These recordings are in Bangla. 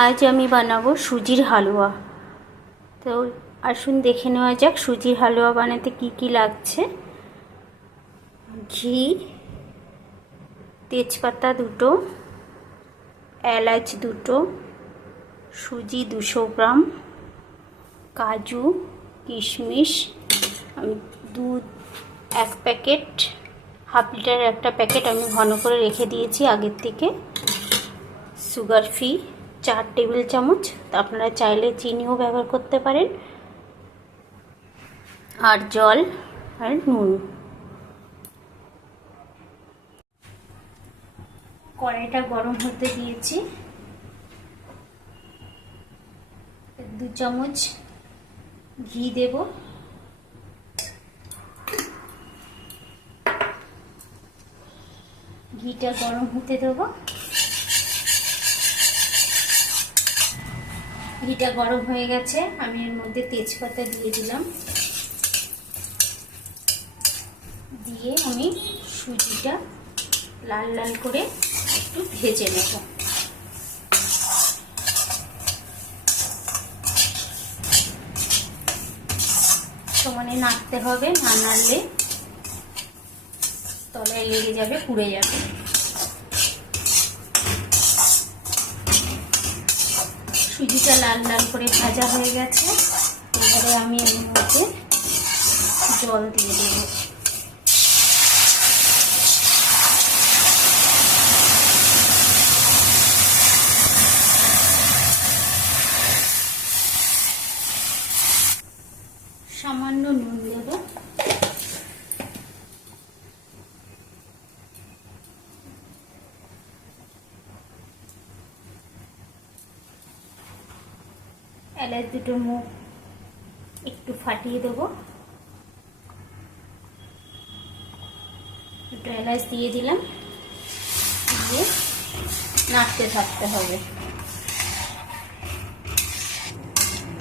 আজ আমি বানাবো সুজির হালুয়া। তো আসুন দেখে নেওয়া যাক সুজির হালুয়া বানাতে কি কি লাগছে। ঘি, তেজপাতা দুটো, এলাচ দুটো, সুজি দুশো গ্রাম, কাজু, কিশমিশ দুধ এক প্যাকেট, হাফ লিটারের একটা প্যাকেট আমি ঘন করে রেখে দিয়েছি আগের থেকে। Sugar free. চার টেবিল চামচ আপনারা চাইলে চিনিও ব্যবহার করতে পারেন। আর জল আর নুন। কড়াইটা গরম হতে দিয়েছি। দু চামচ ঘি দেব। ঘিটা গরম হতে দেবো। ঘিটা গরম হয়ে গেছে, আমি এর মধ্যে তেজপাতা দিয়ে দিলাম। দিয়ে আমি সুজিটা লাল লাল করে একটু ভেজে নেব। সমানে নাড়তে হবে, না নাড়লে তলায় লেগে যাবে, পুড়ে যাবে। সুজিটা লাল লাল করে ভাজা হয়ে গেছে। এবারে আমি এর মধ্যে জল দিয়ে দেব। সামান্য নুন দেব। এলাচ দুটো মুখ একটু ফাটিয়ে দেবো। দুটো এলাচ দিয়ে দিলাম। দিয়ে নাড়তে থাকতে হবে।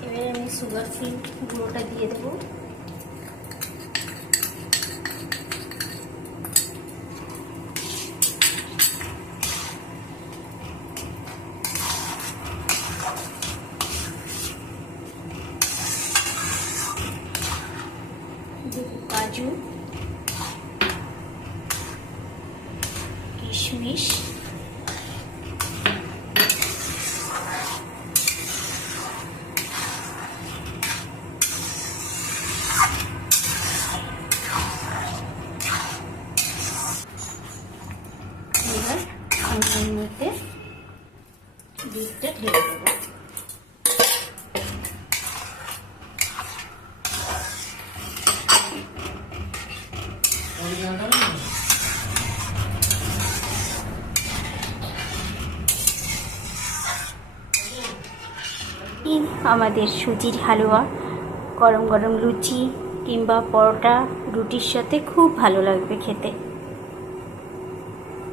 এবারে আমি সুগার ফ্রি গুঁড়োটা দিয়ে দেবো। কাজু কিশমিশ মধ্যে দুধটা ঢেলে দেবো। আমাদের সুজির হালুয়া গরম গরম লুচি কিংবা পরোটা রুটির সাথে খুব ভালো লাগবে খেতে।